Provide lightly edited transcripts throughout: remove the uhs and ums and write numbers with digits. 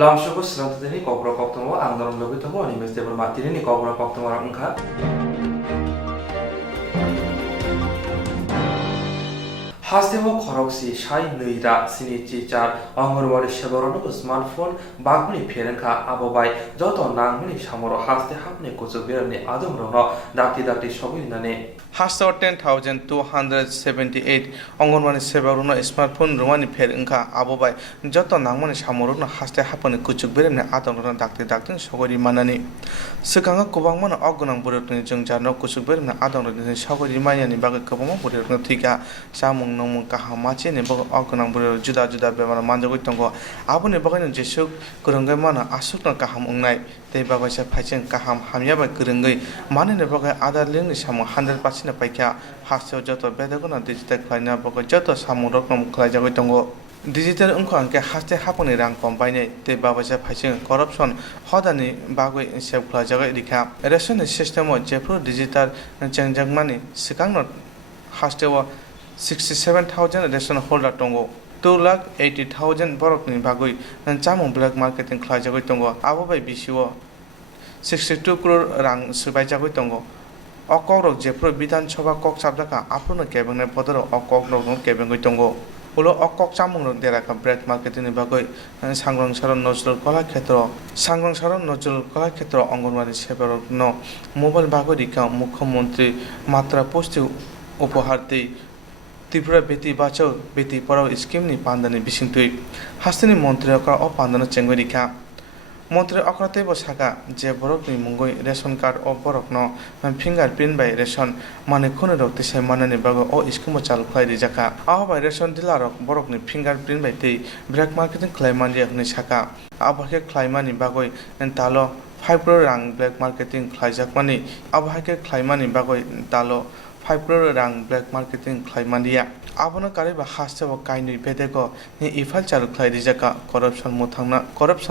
Lamsuku Swrangchati ni Kokborok Koktwma Andoron logi tongo ni Mr. Matini ni Kokborok Koktwma ongkha. Hastemo khoroksi shai neira sini chichar angorwari seboronu smartphone bakuni pherenkha abobai joto nangmini samoro haste hapne kuchubirani adamrono dakti sobuinane Haste 10,278 Angonwani seboronu smartphone rumani pherenkha abobai joto nangmani samoro haste hapne kuchubirani adamrono dakti sogori manani sikanga kubangmano ogunang burukni jungjarno kuchubirani adamrono sogori mayani bagai kubangma burukno thika samung nong kahamachi ni bagai ogunang buruk juda bemar manjagoi tongo aboni bagai jesuk kurungai mana asukna kaham ungnai tei bagai sa phaiceng kaham hamyabai kurungai mani ni bagai adar lingni samung 100% na paikha hasteo joto bedagona digital khlaina bagai joto samung roknom khlaijagoi tongo digital ungkho angke haste haponi rang pombainai tei babaisa phaiceng corruption hodani bagoi save khlajagai rikha ration system o jepro digital chengjangmani sikangno hasteo 67,000 ration holder tongo 2,80,000 borokni bagoi chamung black marketing khlaijagoi tongo abobai bisio 62 crore rang subaijagoi tongo okorok jepro bidan sabha kok sabjaka aprono kebengne podoro okorok no kebengoi tongo ulo okok chamung deraka black marketing ni bagoi sangrangsaron nojrol kola khetro angonwari seborok no mobile bagoi rika mukhyamantri matra posti উপহার দেই Tripura Beti Bachao Beti Padhao scheme নি পান্দানি বিসিংতুই হাস্তিনি মন্ত্রী অকরা ও পান্দানো চেঙ্গই রিখা মন্ত্রী অকরাতেই বসাকা যে বরক নি মুঙ্গই ration card ও বরক ন fingerprint by ration মানে খুনে রক্তি সে মানানি বাগো ও স্কিম চালু খাই রিজাকা আহ বাই রেশন ডিলারক বরক নি ফিঙ্গারপ্রিন্ট বাই তেই ব্ল্যাক মার্কেটিং ক্লাইমান রিয়াকনি সাকা আবহাকে ক্লাইমানি বাগই তালো 5 রাং ব্ল্যাক মার্কেটিং ক্লাইজাকমানি আবহাকে ক্লাইমানি বাগই তালো 5 crore rang black marketing khlaimania abono kariba hastebo kainui bedego ni ifal chalu khlai rijaka corruption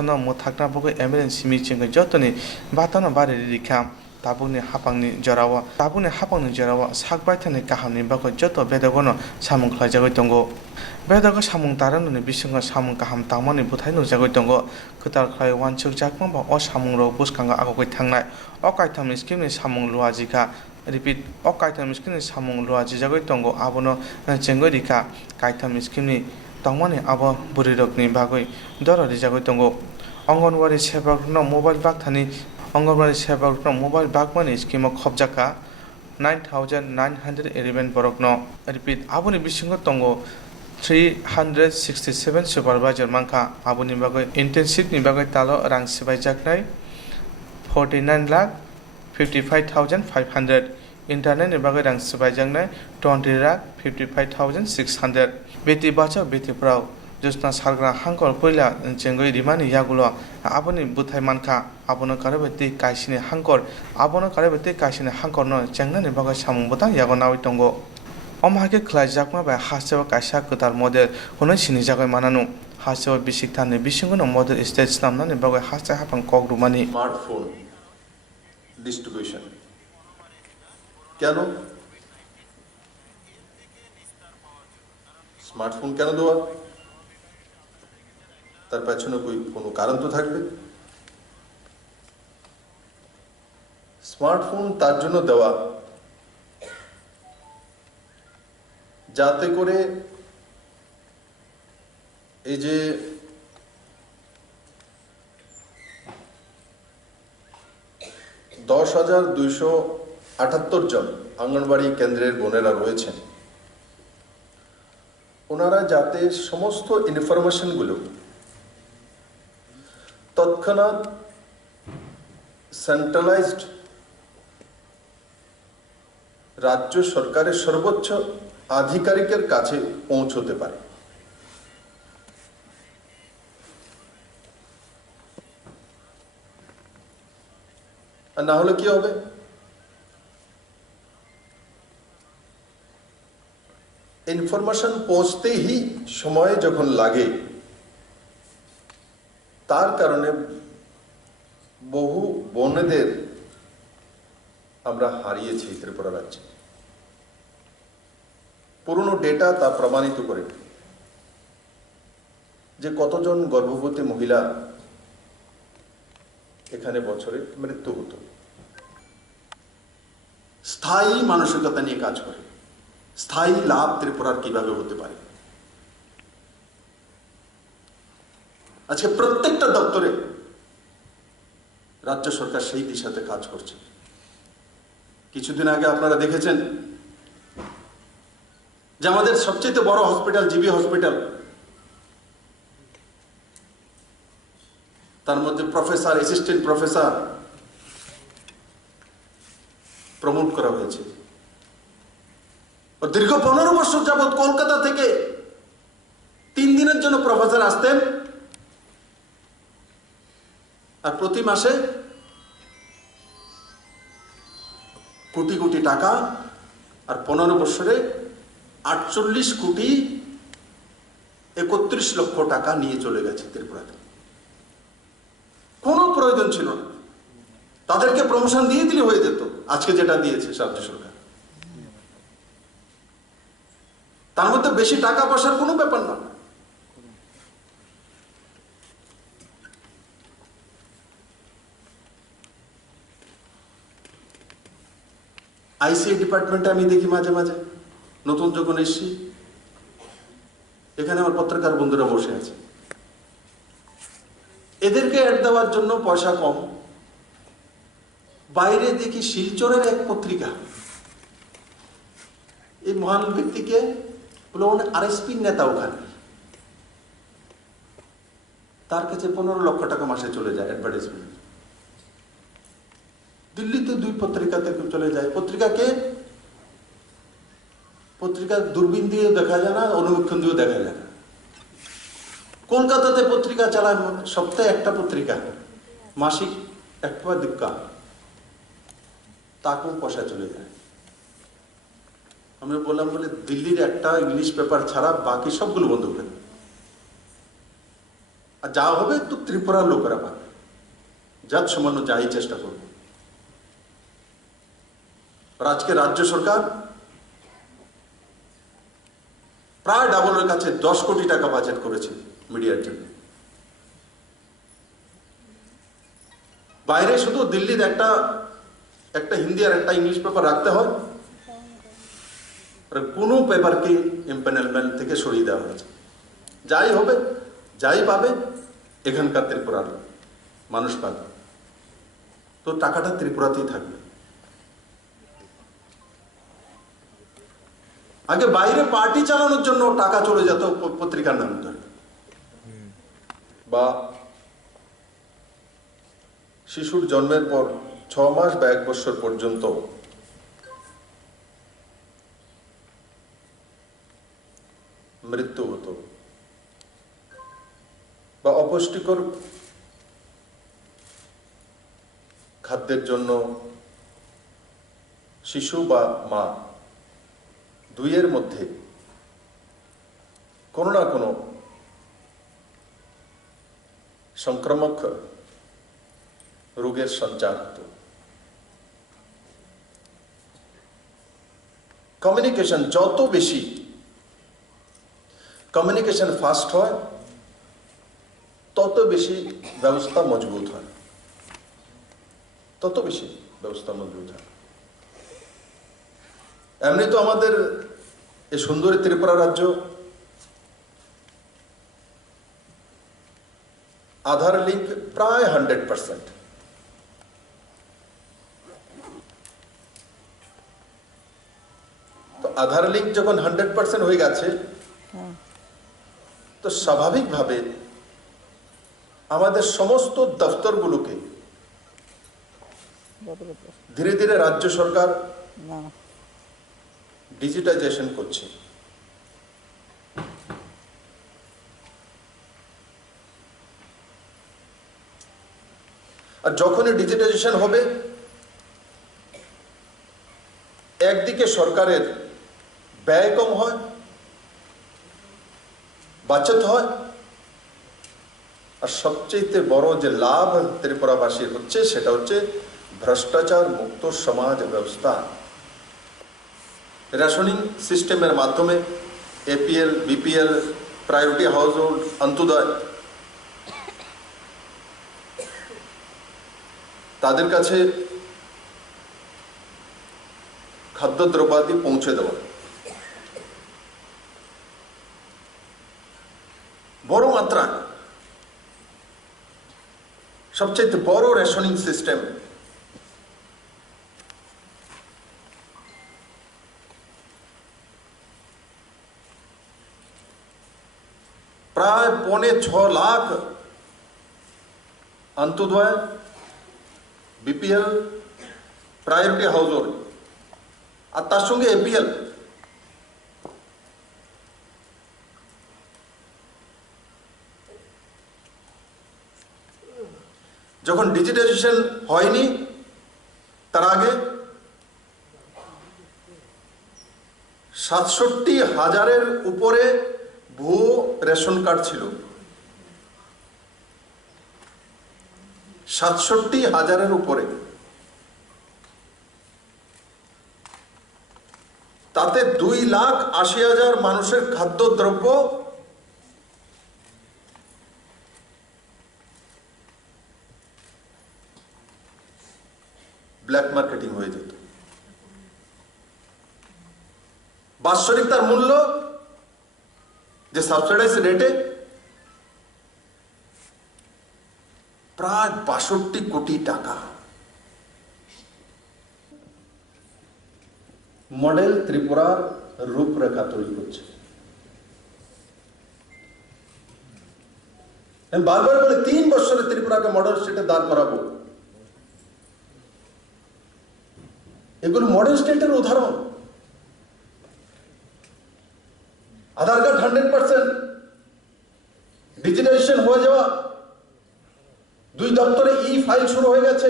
no muthakna bogo emergency simi chinga jotoni batana bare rikha tabuni hapangni jorawa sakbai thani kahamni bago joto bedagono samung khlaijagoi tongo bedago samung taranoni bisingo samung kaham tangmani buthai nujagoi tongo kutar khlai wanchuk jakma ba o samung ro buskanga agogoi thangnai o kaitham scheme ni samung luajika repeat o kaitham scheme ni samung luaji jagoi tongo abono chengoi rika kaitham scheme ni tangmani abo burirokni bagoi dorori jagoi tongo angonwari sebak no mobile bag thani angonwari sebak no mobile bag mani scheme o khobjaka 9,911 borok no repeat aboni bisingo tongo 367 supervisor mangkha aboni bagoi intensive ni bagoi talo rang sibaijaknai 49,55,500 internet ni bagoi rang sibaijaknai 20,55,600 beti bachao beti prao josna sargra hangkor poila chengoi rimani yagulo aboni buthai mankha abono karabati kaisini hangkor no chengna ni bagoi samung butang yago nawi tongo omhake khlaijakma ba haseo kaisa kutar model hono sini jagoi mananu haseo bisik thani bisingono model stage namna ni bagoi hasa hapang kogrumani smartphone distribution কেন smartphone কেন দেওয়া তার পেছনে কোনো কারণ তো থাকবে smartphone তার জন্য দেওয়া যাতে করে এই যে দশ 10,278 জন অঙ্গনবাড়ি কেন্দ্রের বোনেরা রয়েছেন ওনারা যাতে সমস্ত ইনফরমেশনগুলো তৎক্ষণাৎ সেন্ট্রালাইজড রাজ্য সরকারের সর্বোচ্চ আধিকারিকের কাছে পৌঁছতে পারে আর না হলে কি হবে ইনফরমেশন পৌঁছতে হি সময় যখন লাগে তার কারণে বহু বোনেদের আমরা হারিয়েছি ত্রিপুরা রাজ্যে পুরনো ডেটা তা প্রমাণিত করে যে কতজন গর্ভবতী মহিলা এখানে বছরে মৃত্যু হতো। স্থায়ী মানসিকতা নিয়ে কাজ করে, স্থায়ী লাভ ত্রিপুরার কিভাবে হতে পারে। আজকে প্রত্যেকটা দপ্তরে রাজ্য সরকার সেই দিশাতে কাজ করছে। কিছুদিন আগে আপনারা দেখেছেন যে আমাদের সবচেয়ে বড় হসপিটাল জিবি হসপিটাল, তার মধ্যে প্রফেসর, অ্যাসিস্ট্যান্ট প্রফেসর প্রমোট করা হয়েছে। দীর্ঘ 15 বছর যাবৎ কলকাতা থেকে 3 দিনের জন্য প্রফেসর আসতেন, আর প্রতি মাসে কোটি কোটি টাকা, আর 15 বছরে 48 কোটি 31 লক্ষ টাকা নিয়ে চলে গেছে ত্রিপুরাতে। কোনো প্রয়োজন ছিল না, তাদেরকে প্রমোশন দিয়ে দিলে হয়ে যেত। আজকে যেটা দিয়েছে রাজ্য সরকার, তার মধ্যে বেশি টাকা পয়সার কোনো ব্যাপার না। আইসিআই ডিপার্টমেন্টে আমি দেখি মাঝে মাঝে, নতুন যখন এসছি, এখানে আমার পত্রকার বন্ধুরা বসে আছে, এদেরকে অ্যাড দেওয়ার জন্য পয়সা কম। বাইরে দেখি শিলচরের এক পত্রিকা, এই মহান ব্যক্তিকে বলে আরএসপি নেতা, ওখানে তার কাছে 15 লক্ষ টাকা মাসে চলে যায় অ্যাডভার্টাইজমেন্ট। দিল্লিতে 2 পত্রিকাতে চলে যায়। পত্রিকা দূরবীন দিয়ে দেখা যায় না, অনুবীক্ষণ দিয়েও দেখা যায় না। কলকাতাতে পত্রিকা চালায়, সপ্তাহে একটা পত্রিকা, মাসিক 1 দিক্কা, তাকেও পয়সা চলে যায়। আমি বললাম, বলে দিল্লির একটা ইংলিশ পেপার ছাড়া বাকি সবগুলো বন্ধ করে দেবে, আর যা হবে তো ত্রিপুরার লোকেরা পাবে, যার সামান্য যাই চেষ্টা করবে। আজকে রাজ্য সরকার প্রায় ডাবলের কাছে 10 কোটি টাকা বাজেট করেছে মিডিয়ার জন্য। বাইরে শুধু দিল্লির একটা হিন্দি আর একটা ইংলিশ পেপার রাখতে হয়, কোনো পেপারকে এমপ্যানেলমেন্ট থেকে সরিয়ে দেওয়া হয়েছে। যাই হবে, যাই পাবে, এখানকার ত্রিপুরার মানুষ পাবে, তো টাকাটা ত্রিপুরাতেই থাকবে। আগে বাইরে পার্টি চালানোর জন্য টাকা চলে যেত পত্রিকার নাম ধরে, বা শিশুর জন্মের পর 6 মাস বা 1 বছর পর্যন্ত মৃত্যু হতো, বা অপুষ্টিকর খাদ্যের জন্য শিশু বা মা দুইয়ের মধ্যে কোনো না কোনো সংক্রামক রোগের সঞ্চার হতো। কমিউনিকেশন যত বেশি কমিউনিকেশন ফাস্ট হয়, তত বেশি ব্যবস্থা মজবুত হয়, তত বেশি ব্যবস্থা মজবুত হয়। এমনি তো আমাদের এই সুন্দরী ত্রিপুরা রাজ্য আধার লিঙ্ক প্রায় 100%। তো আধার লিঙ্ক যখন 100% হয়ে গেছে, তো স্বাভাবিকভাবে আমাদের সমস্ত দফতরগুলোকে ধীরে ধীরে রাজ্য সরকার ডিজিটাইজেশন করছে। আর যখনই ডিজিটাইজেশন হবে, একদিকে সরকারের ব্যয় কম হয়, বাচত হয়, আর সবচেয়ে বড় যে লাভ ত্রিপুরাবাসীর হচ্ছে, সেটা হচ্ছে ভ্রষ্টাচার মুক্ত সমাজ ব্যবস্থা। রেশনিং সিস্টেমের মাধ্যমে APL, BPL, priority household, Antyodaya তাদের কাছে খাদ্যদ্রব্যাদি পৌঁছে দেওয়া। বড় মাত্রায় সবচেয়ে বড় রেশনিং সিস্টেম। প্রায় 6.25 lakh Antyodaya, BPL, priority household আর তার সঙ্গে এপিএল। যখন ডিজিটাইজেশন হয়নি তার আগে 67,000-এর উপরে ভুয়ো রেশন কার্ড ছিল। 67,000-এর উপরে। তাতে 2,80,000 মানুষের খাদ্যদ্রব্য ব্ল্যাক মার্কেটিং হয়ে যেত। বাৎসরিক তার মূল্য যে সাবসিডাইজ রেটে প্রায় 62 কোটি টাকা। মডেল ত্রিপুরার রূপরেখা তৈরি করছে। আমি বারবার বলে 3 বছরে ত্রিপুরাকে মডেল স্টেটে দাঁড় করাবো। এগুলো মডেল স্টেটের উদাহরণ। আধার কার্ড 100% ডিজিটাইজেশন হয়ে যাওয়া, 2 দপ্তরে ই ফাইল শুরু হয়ে গেছে।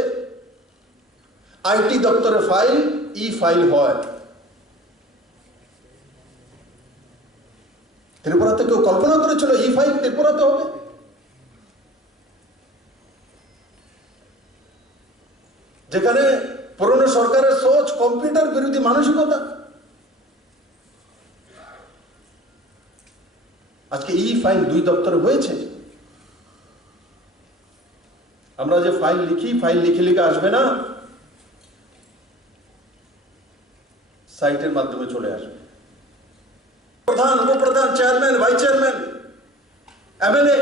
আইটি দপ্তরে ফাইল ই ফাইল হয়। ত্রিপুরাতে কেউ কল্পনা করেছিল ই ফাইল ত্রিপুরাতে হবে? যেখানে পুরনো সরকারের সোচ কম্পিউটার বিরোধী মানসিকতা, আজকে ই ফাইল 2 দপ্তরে হয়েছে। আমরা যে ফাইল লিখি, ফাইল লিখে লিখে আসবে না, সাইটের মাধ্যমে চলে আসবে। প্রধান, উপপ্রধান, চেয়ারম্যান, ভাইস চেয়ারম্যান, এমএলএ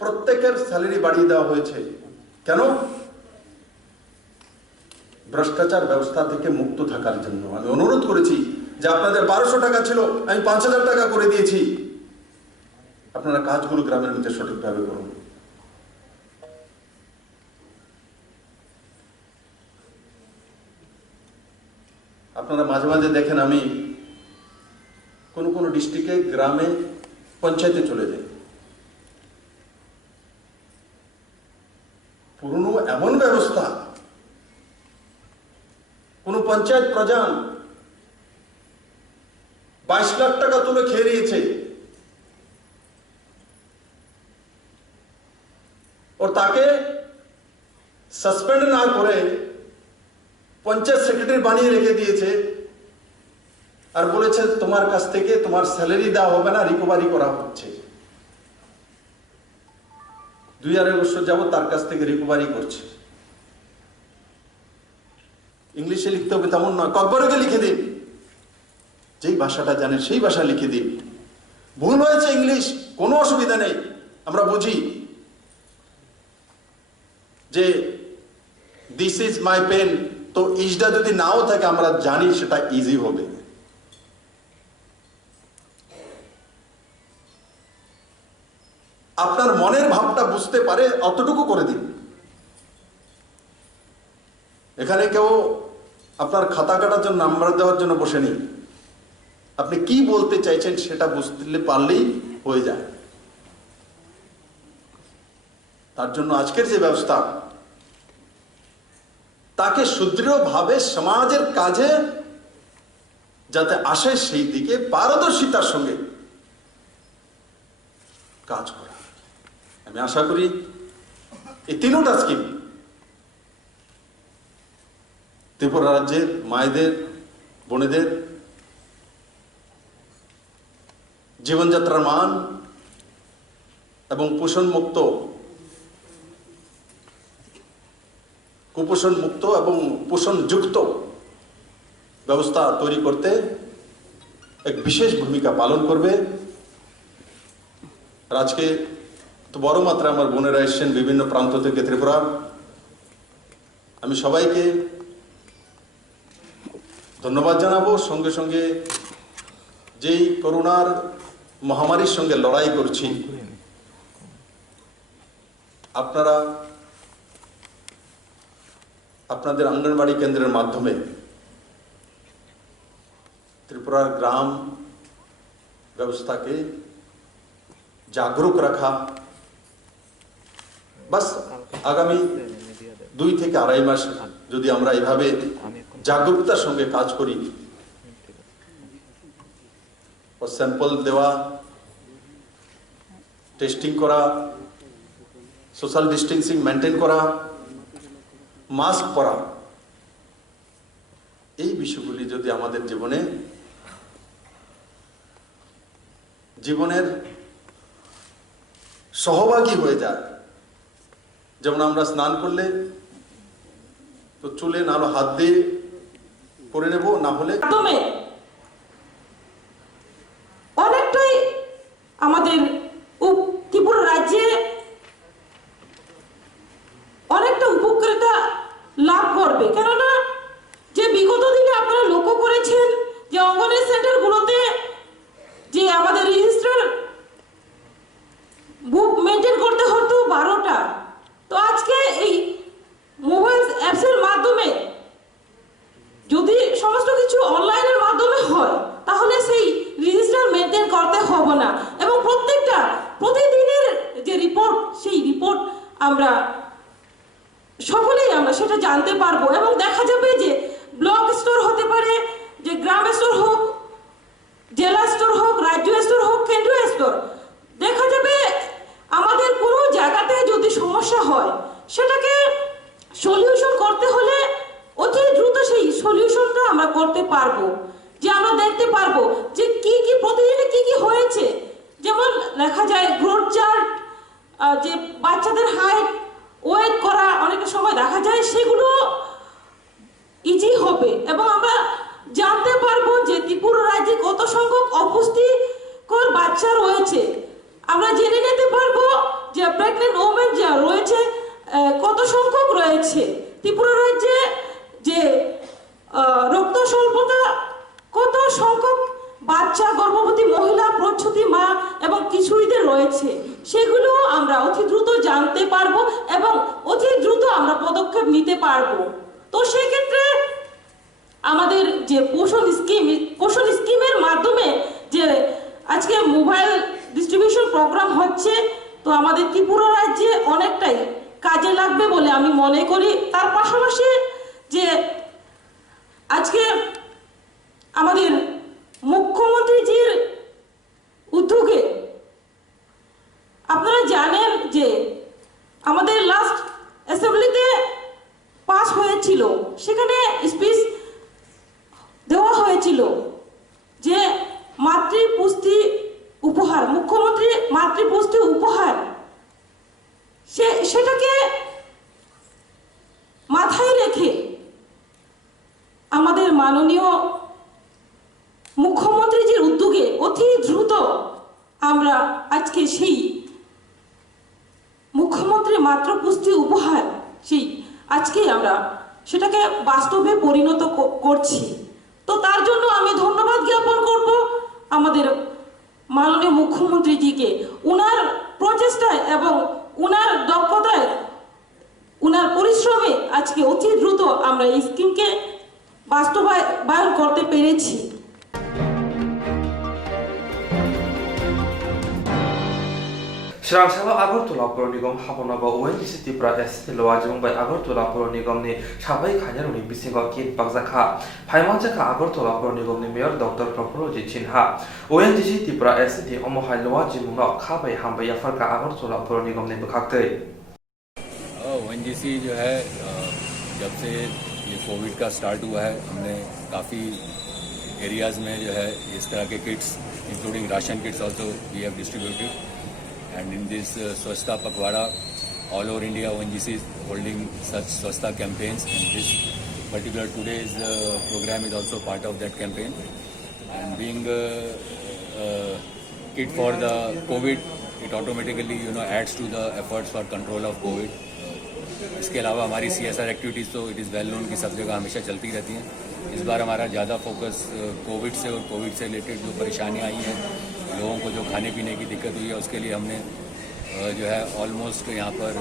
প্রত্যেকের স্যালারি বাড়িয়ে দেওয়া হয়েছে। কেন? ভ্রষ্টাচার ব্যবস্থা থেকে মুক্ত থাকার জন্য। আমি অনুরোধ করেছি যে আপনাদের 1200 টাকা ছিল, আমি 5,000 টাকা করে দিয়েছি। আপনারা কাজগুলো গ্রামের মধ্যে সঠিকভাবে করুন। আপনারা মাঝে মাঝে দেখেন আমি কোন ডিস্ট্রিক্টে গ্রামে পঞ্চায়েতে চলে যাই, পুরনো এমন ব্যবস্থা, কোন পঞ্চায়েত প্রধান 22 লাখ টাকা তুলে খেয়ে নিয়েছে, ও তাকে সাসপেন্ড না করে পঞ্চায়েত সেক্রেটারি বানিয়ে রেখে দিয়েছে আর বলেছে তোমার কাছ থেকে তোমার স্যালারি দেওয়া হবে না, রিকভারি করা হচ্ছে। 2-2.5 বছর যাবত তার কাছ থেকে রিকভারি করছে। ইংলিশে লিখতে হবে তেমন নয়, ককবরকে লিখে দিন, যেই ভাষাটা জানেন সেই ভাষা লিখে দিন। ভুল হয়েছে ইংলিশ, কোনো অসুবিধা নেই, আমরা বুঝি যে দিস ইজ মাই পেন, তো ইজটা যদি নাও থাকে আমরা জানি সেটা ইজি হবে। আপনার মনের ভাবটা বুঝতে পারে অতটুকু করে দিন। এখানে কেউ আপনার খাতা কাটার জন্য, নাম্বার দেওয়ার জন্য বসেনি। আপনি কি বলতে চাইছেন সেটা বুঝতে পারলেই হয়ে যায়। তার জন্য আজকের যে ব্যবস্থা, তাকে সুদৃঢ়ভাবে সমাজের কাজে যাতে আসে সেই দিকে পারদর্শিতার সঙ্গে কাজ করা। আমি আশা করি এই 3টা স্কিম ত্রিপুরা রাজ্যের মায়েদের, বোনেদের জীবনযাত্রার মান এবং পোষণ মুক্ত কুপোষণ মুক্ত এবং পোষণযুক্ত ব্যবস্থা তৈরি করতে এক বিশেষ ভূমিকা পালন করবে। আর আজকে তো বড় মাত্রায় আমার বোনেরা এসেছেন বিভিন্ন প্রান্ত থেকে ত্রিপুরা। আমি সবাইকে ধন্যবাদ জানাবো। সঙ্গে সঙ্গে যেই করোনার মহামারীর সঙ্গে লড়াই করছি, আপনারা আপনাদের অঙ্গনবাড়ি কেন্দ্রের মাধ্যমে ত্রিপুরার গ্রাম ব্যবস্থাকে জাগরুক রাখা, বাস আগামী 2 থেকে 2.5 মাস যদি আমরা এভাবে জাগরুকতার সঙ্গে কাজ করি, স্যাম্পল দেওয়া, টেস্টিং করা, সোশ্যাল ডিস্টেন্সিং মেনটেন করা, মাস্ক পরা, এই বিষয়গুলি যদি আমাদের জীবনের সহভাগী হয়ে যায়, যেমন আমরা স্নান করলে তো চুলে না হলে হাত দিয়ে করে নেব, না হলে অনেকটাই আমাদের ত্রিপুরা রাজ্যে অনেকটা উপকারিতা লাভ করবে। কেননা যে বিগত দিনে আপনারা লক্ষ্য করেছেন যে অঙ্গনওয়াড়ি সেন্টারগুলোতে যে আমাদের রেজিস্টার বুক মেনটেন করতে হতো 12টা, তো আজকে এই মোবাইল অ্যাপসের মাধ্যমে যদি সমস্ত কিছু অনলাইনের মাধ্যমে হয়, তাহলে সেই রেজিস্টার মেনটেন করতে হবে না এবং প্রতিদিনের যে রিপোর্ট, সেই রিপোর্ট আমরা সকলেই আমরা সেটা জানতে পারবো এবং দেখা যাবে যে ব্লক স্তর হতে পারে, যে গ্রাম স্তর হোক, জেলা স্তর হোক, রাজ্য স্তর হোক, কেন্দ্রীয় স্তর, দেখা যাবে আমাদের কোনো জায়গাতে যদি সমস্যা হয় সেটাকে সলিউশন করতে হলে অতি দ্রুত সেই সলিউশনটা আমরা করতে পারবো। যে আমরা দেখতে পারবো যে কি কি প্রতিদিনে কি কি হয়েছে, যেমন দেখা যায় গ্রোথ চার্ট, যে বাচ্চাদের হাইট ওয়েট করা অনেক সময় দেখা যায়, সেগুলো ইজি হবে এবং আমরা জানতে পারবো যে ত্রিপুরা রাজ্যে কত সংখ্যক অপুষ্টিকর বাচ্চা রয়েছে। আমরা জেনে নিতে পারবো যে প্রেগনেন্ট ওমেন যা রয়েছে কত সংখ্যক রয়েছে। ত্রিপুরা রাজ্যে যে রক্ত স্বল্পতা কত সংখ্যক বাচ্চা, গর্ভবতী মহিলা, প্রসূতি মা এবং কিশোরীদের রয়েছে, সেগুলো আমরা অতি দ্রুত জানতে পারবো এবং অতি দ্রুত আমরা পদক্ষেপ নিতে পারবো। তো সেক্ষেত্রে আমাদের যে পোষণ স্কিমের মাধ্যমে যে আজকে মোবাইল ডিস্ট্রিবিউশন প্রোগ্রাম হচ্ছে, তো আমাদের ত্রিপুরা রাজ্যে অনেকটাই কাজে লাগবে বলে আমি মনে করি। তার পাশাপাশি যে আজকে আমাদের মুখ্যমন্ত্রীজির উদ্যোগে আপনারা জানেন যে আমাদের লাস্ট অ্যাসেম্বলিতে পাস হয়েছিল, সেখানে স্পিচ দেওয়া হয়েছিল যে মাতৃপুষ্টি উপহার, মুখ্যমন্ত্রী মাতৃপুষ্টি উপহার, সেটাকে মাথায় রেখে আমাদের মাননীয় মুখ্যমন্ত্রীজির উদ্যোগে অতি দ্রুত আমরা আজকে সেই মুখ্যমন্ত্রী মাতৃপুষ্টি উপহার সেই আজকে আমরা সেটাকে বাস্তবে পরিণত করছি। তো তার জন্য আমি ধন্যবাদ জ্ঞাপন করব আমাদের মাননীয় মুখ্যমন্ত্রীজিকে, উনার প্রচেষ্টায় এবং উনার দক্ষতায়, উনার পরিশ্রমে আজকে অতি দ্রুত আমরা এই স্কিমকে বাস্তবায়ন করতে পেরেছি। Swrangchati Agartala Pur Nigam Haponaba ONGC Tripura ST Lawajung by Agartala Pur Nigam ni Sabai Khanyanuni Bisinga Kin Pakzakha Phaimanchaka Agartala Pur Nigam ni Mayor Dr. Kokborok Chinha ONGC Tripura ST Omohai Lawajung no Khabai Hambai Yafarka Agartala Pur Nigam ni Bkhakte ONGC जो है जब से ये Covid का start हुआ है, हमने काफ़ी एरियाज़ में जो है इस तरह के kits including ration kits also we have distributed and in this Swachhata Pakhwada all over India ONGC is holding such Swasta campaigns, and this particular today's program is also part of that campaign. And being a kit for the COVID, it automatically adds to the efforts for control of COVID. इसके अलावा हमारी CSR activities तो it is well known कि सब जगह हमेशा चलती रहती हैं। इस बार हमारा ज़्यादा फोकस कोविड से और कोविड से रिलेटेड जो परेशानियाँ आई हैं, लोगों को जो खाने पीने की दिक्कत हुई है, उसके लिए हमने जो है ऑलमोस्ट यहाँ पर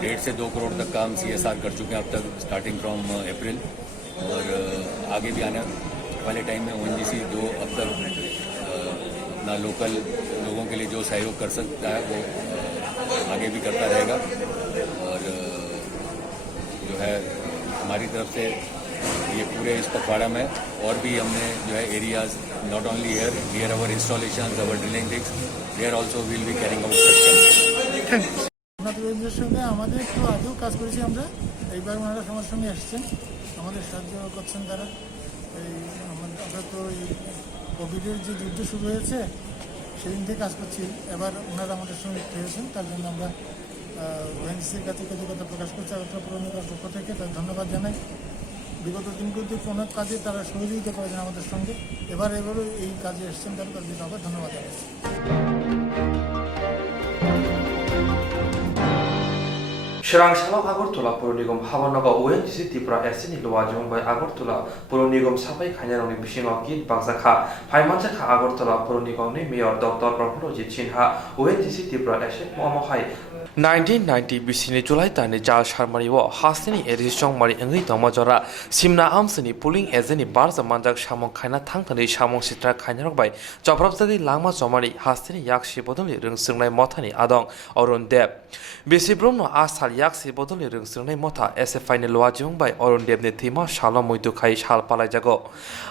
1.5 से 2 करोड़ तक का हम CSR कर चुके हैं अब तक, स्टार्टिंग फ्रॉम अप्रैल। और आगे भी आने वाले टाइम में ONGC जो अब तक अपना लोकल लोगों के लिए जो सहयोग कर सकता है वो आगे भी करता रहेगा। और जो है हमारी तरफ से ये पूरे इस पखवाड़ा में और भी हमने जो है areas not only here our installation our drilling rigs there also will be carrying out আপনাদের সঙ্গে আমাদের একটু আগেও কাজ করেছি আমরা, এইবার ওনারা আমার সঙ্গে এসছেন, আমাদের সাহায্য করছেন তারা। এই আমরা তো এই কোভিডের যে যুদ্ধ শুরু হয়েছে সেদিন থেকে কাজ করছি, এবার ওনারা আমাদের সঙ্গে যুক্ত হয়েছেন, তার জন্য আমরা ওএনজিসির কাছে কৃতজ্ঞতা প্রকাশ করছি আগরতলা পৌর নিগমের পক্ষ থেকে, তার ধন্যবাদ জানাই। বিগত দিনগুলোতে অনেক কাজে তারা সহযোগিতা করেছেন আমাদের সঙ্গে, এবারও এই কাজে এসছেন, তারা তার জন্য আবার ধন্যবাদ জানাচ্ছি। Swrangchati Agartala Puro Nigam Habanaga ONGC Tripura SNI Luwajong by Agartala Puro Nigam Sabai Kanyaroni Bishingo Kit Bagzakha Paimanchakha Agartala Puro Nigam ni Mayor Dr. Prabhuji Chinha ONGC Tripura SNI Momohai 1990 bisini July tani jal sharmari wo hasini edishong mari engri tomajora simna amsini pulling ezeni barza manjak shamong khaina thangtani shamong sitra khainarok bai jobrabjagi langma jomari hasini yakshi bodoli rungsungnai mothani adong Arun Dev Bisibrum no asal yaksi bodoli rungsungnai motha SFI ni luajung bai Arun Dev ni thima shalo muitu khai shal palai jago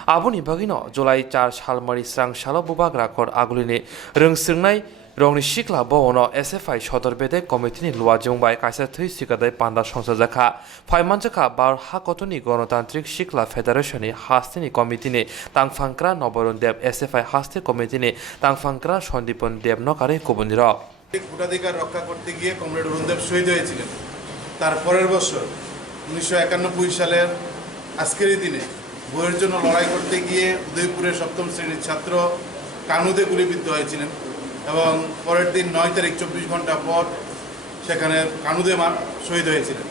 abuni bagino July 4 shalmari Swrangchati bubag rakor agulini rungsungnai Rongni Shikla Bono SFI Shodorbede Committee Luajung by Kaisa Thisika Panda Shonsazaka, Paimanjaka Bar Hakotoni Gonotantrik Shikla Federation Hastini Committee, Tangfankra Noborun Dev SFI Hasti Committee, Tangfankra Shondipon Dev Nokare Kubundira. ভোটাধিকার রক্ষা করতে গিয়ে comrade অরুণদেব শহীদ হয়েছিলেন। তার পরের বছর 1991 সালের আজকের এই দিনে বইয়ের জন্য লড়াই করতে গিয়ে উদয়পুরের 7ম শ্রেণীর ছাত্র কানুদে গুলিবিদ্ধ হয়েছিলেন এবং পরের দিন 9 তারিখ 24 ঘন্টা পর সেখানে কানুদে শহীদ হয়েছিলেন।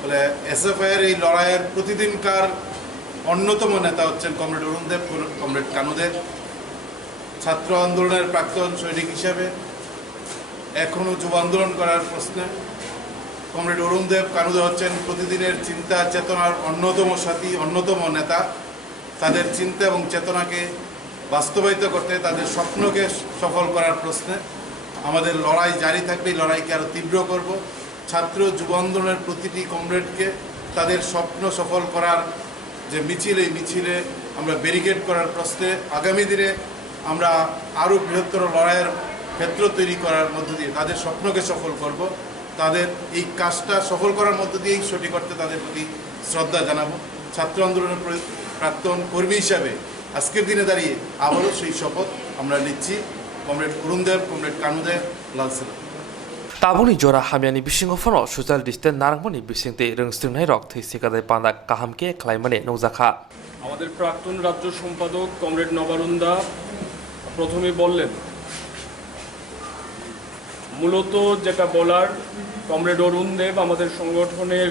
ফলে এসএফআইয়ের এই লড়াইয়ের প্রতিদিনকার অন্যতম নেতা হচ্ছেন কমরেড অরুণদেব, কমরেড কানুদে। ছাত্র আন্দোলনের প্রাক্তন সৈনিক হিসাবে এখনও যুব আন্দোলন করার প্রশ্নে কমরেড অরুণদেব কানুদে হচ্ছেন প্রতিদিনের চিন্তা চেতনার অন্যতম সাথী, অন্যতম নেতা। তাদের চিন্তা এবং চেতনাকে বাস্তবায়িত করতে, তাদের স্বপ্নকে সফল করার প্রশ্নে আমাদের লড়াই জারি থাকবে। লড়াইকে আরও তীব্র করব। ছাত্র যুব আন্দোলনের প্রতিটি কমরেডকে তাদের স্বপ্ন সফল করার যে মিছিল, এই মিছিলে আমরা ব্যারিকেড করার প্রশ্নে আগামী দিনে আমরা আরও বৃহত্তর লড়াইয়ের ক্ষেত্র তৈরি করার মধ্য দিয়ে তাদের স্বপ্নকে সফল করব। তাদের এই কাজটা সফল করার মধ্য দিয়েই সঠিক করতে তাদের প্রতি শ্রদ্ধা জানাবো। ছাত্র আন্দোলনের প্রাক্তন কর্মী হিসাবে আজকের দিনে দাঁড়িয়ে আবারও সেই শপথ আমরা নিচ্ছি। কমরেড অরুণদেব, কমরেড কানুদে, লালসেলা Tabuni Jora Hamiani Bishingofono, Social Distance Narmoni Bishinte Rungstunai Rock, Thisika Panda Kahamke, Climate Nozaka. আমাদের প্রাক্তন রাজ্য সম্পাদক কমরেড নবারুন্দা প্রথমে বললেন, মূলত যেটা বলার, কমরেড অরুণ দেব আমাদের সংগঠনের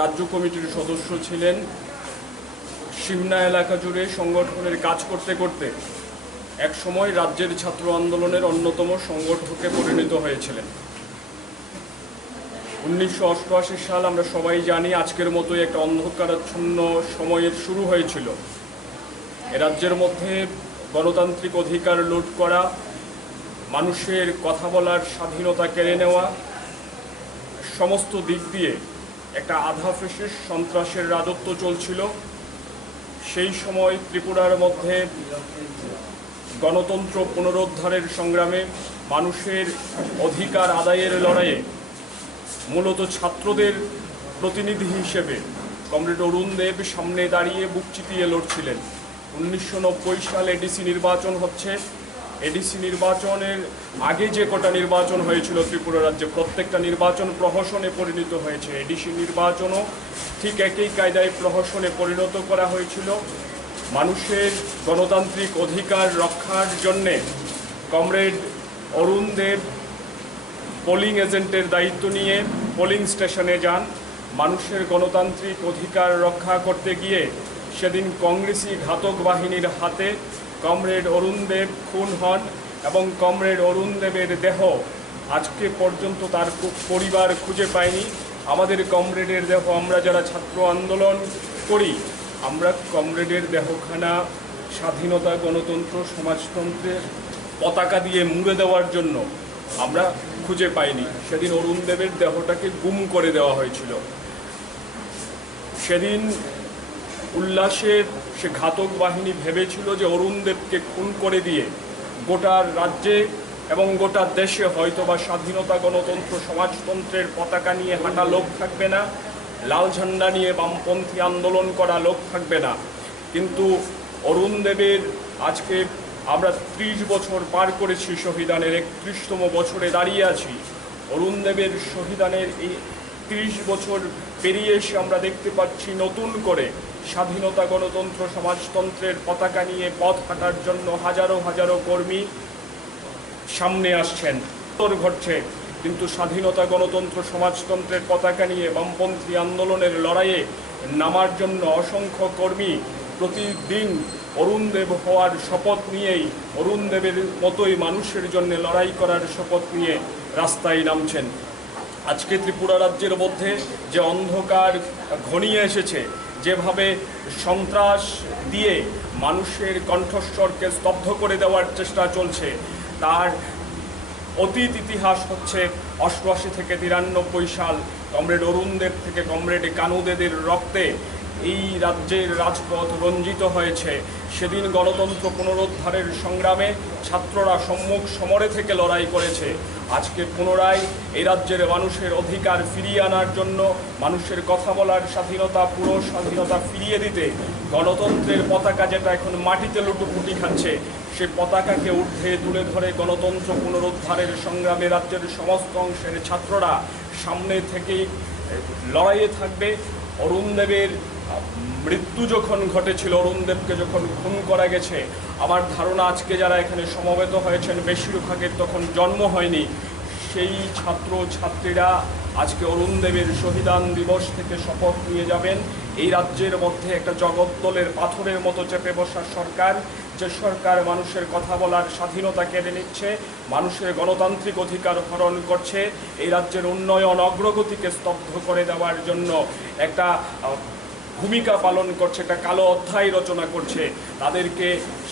রাজ্য কমিটির সদস্য ছিলেন। সিমনা এলাকা জুড়ে সংগঠনের কাজ করতে করতে এক সময় রাজ্যের ছাত্র আন্দোলনের অন্যতম সংগঠকে পরিণত হয়েছিলেন। 1988 সাল আমরা সবাই জানি, আজকের মতোই একটা অন্ধকারাচ্ছন্ন সময়ের শুরু হয়েছিল। এ রাজ্যের মধ্যে গণতান্ত্রিক অধিকার লুট করা, মানুষের কথা বলার স্বাধীনতা কেড়ে নেওয়া, সমস্ত দিক দিয়ে একটা আধা ফেসের সন্ত্রাসের রাজত্ব চলছিল। সেই সময় ত্রিপুরার মধ্যে গণতন্ত্র পুনরুদ্ধারের সংগ্রামে, মানুষের অধিকার আদায়ের লড়াইয়ে মূলত ছাত্রদের প্রতিনিধি হিসেবে কমরেড অরুণ দেব সামনে দাঁড়িয়ে বুক চিতিয়ে লড়ছিলেন। 1990 সালে ডিসি নির্বাচন হচ্ছে, এডিসি নির্বাচনের আগে যে কটা নির্বাচন হয়েছিল ত্রিপুরা রাজ্যে প্রত্যেকটা নির্বাচন প্রহসনে পরিণত হয়েছে। এডিসি নির্বাচনও ঠিক একই কায়দায় প্রহসনে পরিণত করা হয়েছিল। মানুষের গণতান্ত্রিক অধিকার রক্ষার জন্যে কমরেড অরুণ দেব পোলিং এজেন্টের দায়িত্ব নিয়ে পোলিং স্টেশনে যান। মানুষের গণতান্ত্রিক অধিকার রক্ষা করতে গিয়ে সেদিন কংগ্রেসি ঘাতক বাহিনীর হাতে কমরেড অরুণ দেব খুন হন এবং কমরেড অরুণ দেবের দেহ আজকে পর্যন্ত তার পরিবার খুঁজে পায়নি। আমাদের কমরেডের দেহ, আমরা যারা ছাত্র আন্দোলন করি, আমরা কমরেডের দেহখানা স্বাধীনতা, গণতন্ত্র, সমাজতন্ত্রের পতাকা দিয়ে মুড়ে দেওয়ার জন্য আমরা খুঁজে পাইনি। সেদিন অরুণ দেবের দেহটাকে গুম করে দেওয়া হয়েছিল। সেদিন উল্লাসের সে ঘাতক বাহিনী ভেবেছিল যে অরুণ দেবকে খুন করে দিয়ে গোটা রাজ্যে এবং গোটা দেশে হয়তোবা স্বাধীনতা, গণতন্ত্র, সমাজতন্ত্রের পতাকা নিয়ে হাঁটা লোক থাকবে না, লাল ঝান্ডা নিয়ে বামপন্থী আন্দোলন করা লোক থাকবে না। কিন্তু অরুণ দেবের আজকে আমরা 30 বছর পার করেছি, শহীদানের 31তম বছরে দাঁড়িয়ে আছি। অরুণ দেবের শহীদানের এই 30 বছর পেরিয়ে এসে আমরা দেখতে পাচ্ছি নতুন করে স্বাধীনতা, গণতন্ত্র, সমাজতন্ত্রের পতাকা নিয়ে পথ হাঁটার জন্য হাজারো হাজারো কর্মী সামনে আসছেন, ঘটছে। কিন্তু স্বাধীনতা, গণতন্ত্র, সমাজতন্ত্রের পতাকা নিয়ে বামপন্থী আন্দোলনের লড়াইয়ে নামার জন্য অসংখ্য কর্মী প্রতিদিন অরুণ দেব হওয়ার শপথ নিয়েই, অরুণ দেবের মতোই মানুষের জন্য লড়াই করার শপথ নিয়ে রাস্তায় নামছেন। আজকে ত্রিপুরা রাজ্যের মধ্যে যে অন্ধকার ঘনিয়ে এসেছে, যেভাবে সন্ত্রাস দিয়ে মানুষের কণ্ঠস্বরকে স্তব্ধ করে দেওয়ার চেষ্টা চলছে, তার অতীত ইতিহাস হচ্ছে 88 থেকে 93 সাল কমরেড অরুণ দেব থেকে কমরেড কানুদেদের রক্তে এই রাজ্যের রাজপথ রঞ্জিত হয়েছে। সেদিন গণতন্ত্র পুনরুদ্ধারের সংগ্রামে ছাত্ররা সম্মুখ সমরে থেকে লড়াই করেছে। আজকে পুনরায় এই রাজ্যের মানুষের অধিকার ফিরিয়ে আনার জন্য, মানুষের কথা বলার স্বাধীনতা, পুরো স্বাধীনতা ফিরিয়ে দিতে গণতন্ত্রের পতাকা যেটা এখন মাটিতে লুটোপুটি খাচ্ছে, সে পতাকাকে ঊর্ধ্বে তুলে ধরে গণতন্ত্র পুনরুদ্ধারের সংগ্রামে রাজ্যের সমস্ত অংশের ছাত্ররা সামনে থেকেই লড়াইয়ে থাকবে। অরুণ দেবের মৃত্যু যখন ঘটেছিল, অরুণ দেবকে যখন খুন করা গেছে, আমার ধারণা আজকে যারা এখানে সমবেত হয়েছেন বেশিরভাগের তখন জন্ম হয়নি। সেই ছাত্র ছাত্রীরা আজকে অরুণ দেবের শহীদান দিবস থেকে শপথ নিয়ে যাবেন। এই রাজ্যের মধ্যে একটা জগদ্দলের পাথরের মতো চেপে বসা সরকার, যে সরকার মানুষের কথা বলার স্বাধীনতা কেড়ে নিচ্ছে, মানুষের গণতান্ত্রিক অধিকার হরণ করছে, এই রাজ্যের উন্নয়ন অগ্রগতিকে স্তব্ধ করে দেওয়ার জন্য একটা ভূমিকা পালন করছে, একটা কালো অধ্যায় রচনা করছে, তাদেরকে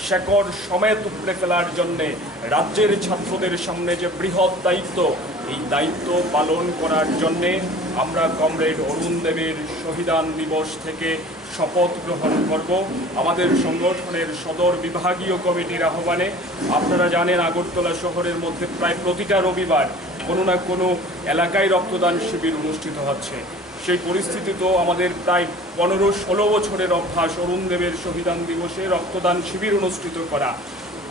শেকড় সমেত উপড়ে ফেলার জন্যে রাজ্যের ছাত্রদের সামনে যে বৃহৎ দায়িত্ব, এই দায়িত্ব পালন করার জন্যে আমরা কমরেড অরুণ দেবের শহীদান দিবস থেকে শপথ গ্রহণ করব। আমাদের সংগঠনের সদর বিভাগীয় কমিটির আহ্বানে, আপনারা জানেন আগরতলা শহরের মধ্যে প্রায় প্রতিটা রবিবার কোনো না কোনো এলাকায় রক্তদান শিবির অনুষ্ঠিত হচ্ছে। সেই পরিস্থিতিতেও আমাদের প্রায় 15-16 বছরের অভ্যাস অরুণ দেবের শহীদান দিবসে রক্তদান শিবির অনুষ্ঠিত করা।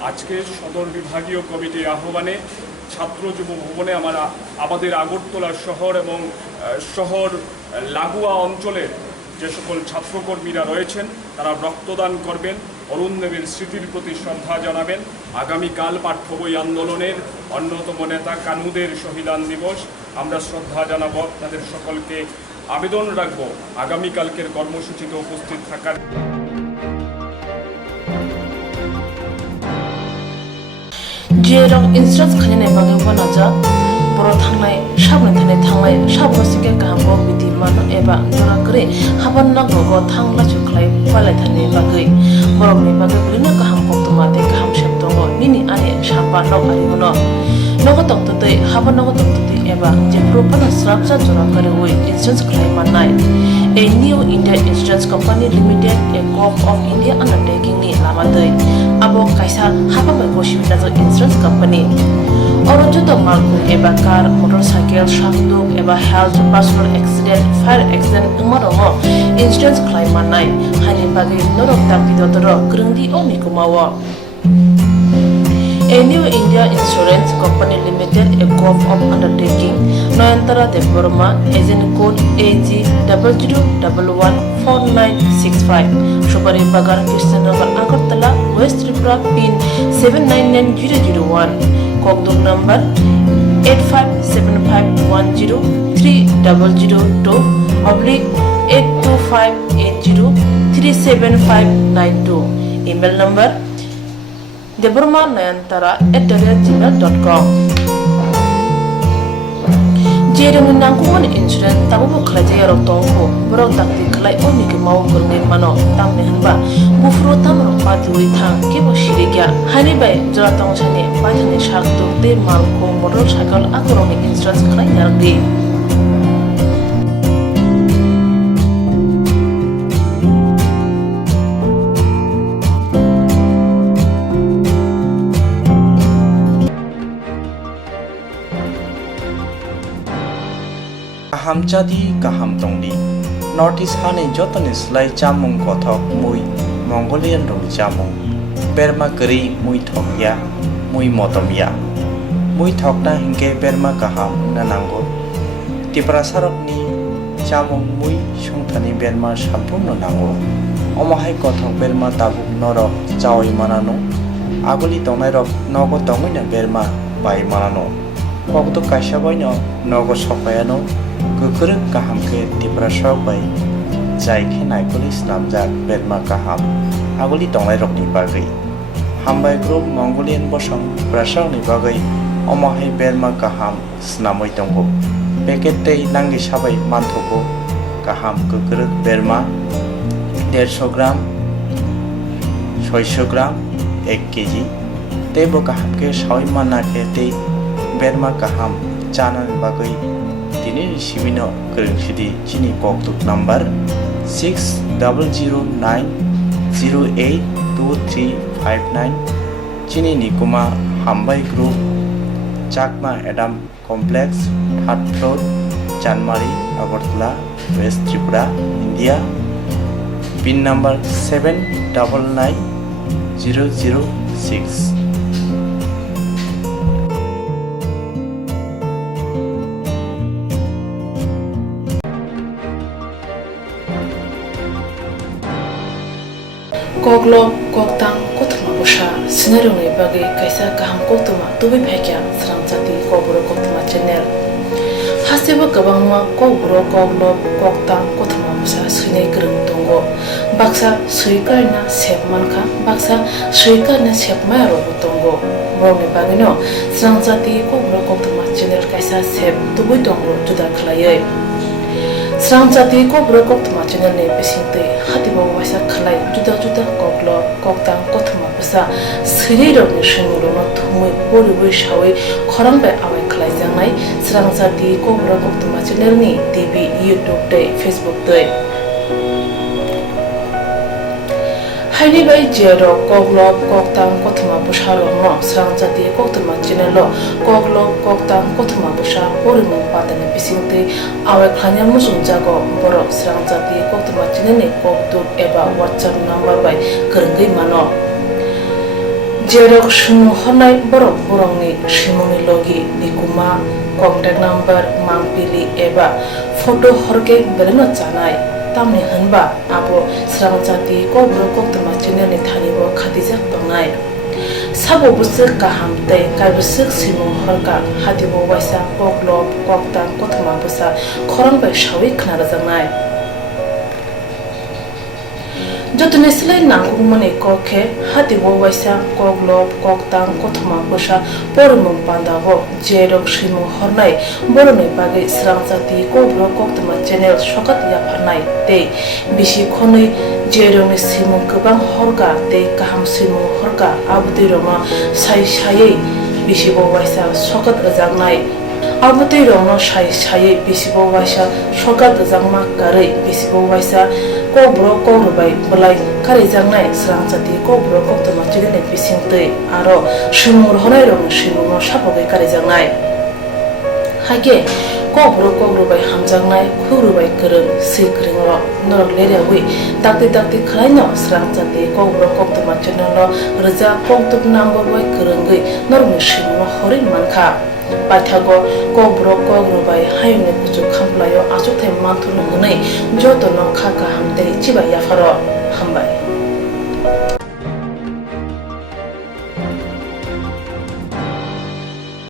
আজকে সদর বিভাগীয় কমিটির আহ্বানে ছাত্র যুব ভবনে আমাদের আগরতলা শহর এবং শহর লাগোয়া অঞ্চলের যে সকল ছাত্রকর্মীরা রয়েছেন তারা রক্তদান করবেন, অরুণ দেবের স্মৃতির প্রতি শ্রদ্ধা জানাবেন। আগামীকাল পাঠ্য বই আন্দোলনের অন্যতম নেতা কানুদের শহীদান দিবস, আমরা শ্রদ্ধা জানাবো। আপনাদের সকলকে আবেদন রাখবো আগামীকালকের কর্মসূচিতে উপস্থিত থাকার। जेराव इन्सुरेन्स खालामनाय बागै बनाजा बर' थांनाय साबोन थांनाय साबोसिके गाहामखौ बिदि मानो एबा जरागरे हाबान नांगौ थांला सुख्लाय फालाय थानाय बागै बर'नि बागै बिदिनो गाहाम कक्तमा दे गाहाम सेब दङ निनि आने साबा नग आरिमोनो नग दंतदै हाबान नग दंतदै एबा जे प्रोपाना स्राबजा जरागरे वे इन्सुरेन्स खालामनाय A new India Insurance Company Limited, a co-op of India undertaking ni lamadai. Abo kaisa haba mai bosibita jo insurance company. Oro joto malku eba car, motorcycle, shafduk eba health, personal accident, fire accident umarongo insurance claim manai. Hani bagi norok tak bidotoro grungdi o mikumawo. A New India Insurance Company Limited, a group of undertaking, Noyantara Deborma, agent code AG 00114965, Shubari Bagar, Krishnagar, Agartala, West Tripura, pin 799001, Kokborok number 857510-300-82580-37592, email number deborma9antara@gmail.com. Jeremy Nankuan insurance tabu kerja yang tongko berok takti kelai oni ke mau kerja mano tamne hanba bufro tamro pati withang kebo shirigya hani bay jora tong chane patane shak to te malko motorcycle akoroni insurance kelai yardi. Swrangchati kaham tongdi North East hani jotoni slai chamung kothok mui Mongolian rong chamung Berma kari mui thokya mui motomya mui thokna hingke berma kaham nanango Tripura sarokni chamung mui sungthani berma sampurno nango omahai kothok berma tabuk norok chawai manano aguli tongnai rok nogo tongina berma bai manano kokto kasabaino nogo sopayano Kokborok kaham ke Tripura sok bai jai ke naikoli snamjak berma kaham aguli tongnai rokni bagai hambai group Mongolian bosong prasok ni bagai omahai berma kaham snamoi tongo packet tei nangi sabai manthoko kaham Kokborok berma 150 gram 600 gram 1 kg tebo kaham ke sawai manna ke tei berma kaham chanan bagai Tini Shivino Kurungsidi Chini Koktuk number 6009082359 Chini Nikuma Hambai Group Chakma Adam Complex 3rd floor Chanmari Agartala West Tripura India pin number 799006 Koktwma Koktang Koktwma Busha Scenario ni bagi kaisa kaham Koktwma tubi phekya Swrangchati Kokborok Koktwma channel hasiba kabangma Kokborok Koktang Koktwma Busha sinai kereng tongo baksa suikarna sepmanka baksa suikarna sepmaro tongo borni bagino Swrangchati Kokborok Koktwma channel kaisa sep tubi tongo juda khalayai Swrangchati Kokborok Koktwma channel ni bisingte hatibo wasa khalai juda Kokborok Koktang Koktwma Busha sinai rokni shingurona thumui boriwi shawai khorang bai awai khalai jangnai Swrangchati Kokborok Koktwma channel ni TV YouTube tei Facebook tei Haini bai jero Kokborok Koktang Koktwma Busha rokno Swrangchati Koktwma channel lo Kokborok Koktang Koktwma Busha porimung patane bisingte awai khlanyam musung jago borok Swrangchati Koktwma channel ni koktuk eba WhatsApp number bai kerenggai mano Jerok sumu honai borok borongni simoni logi nikuma contact number mangpili eba photo horke beleno chanai tamni hanba abo Swrangchati Kokborok Koktwma channel ni thanibo khatijak tongnai sabo busuk kaham tei kaibusuk simung horka hatibo waisa Kokborok Koktang Koktwma Busha khorang bai shawi khnarajangnai jotone slai nangmani kokhe hatibo waisa Kokborok Koktang Koktwma Busha porimung pandago jerok simung hornai boroni bagai Swrangchati Kokborok Koktwma channel sokat yapharnai tei bisi khonui jeroni simung kubang horka tei kaham simung horka abdui roma sai bisibo waisa sokat rajangnai abdui roma sai bisibo waisa sokat rajangma karai bisibo waisa Kokborok Kokrobai belai kari jangnai Swrangchati Kokborok Koktwma channel ni bisingtei aro simur honai rong simur sapogai kari jangnai hage Kokborok kokrubai hamjangnai khurubai kereng sei kerengro norok lerewi dakti khlaino Swrangchati Kokborok Koktwma channel lo reja Koktwma bai kerengei normi shimo hori mankha Paithago Kokborok kokrubai hayne kuchu khamplayo achuthai manthunu hnei jotono khaka hamtei chiba yafaro hambai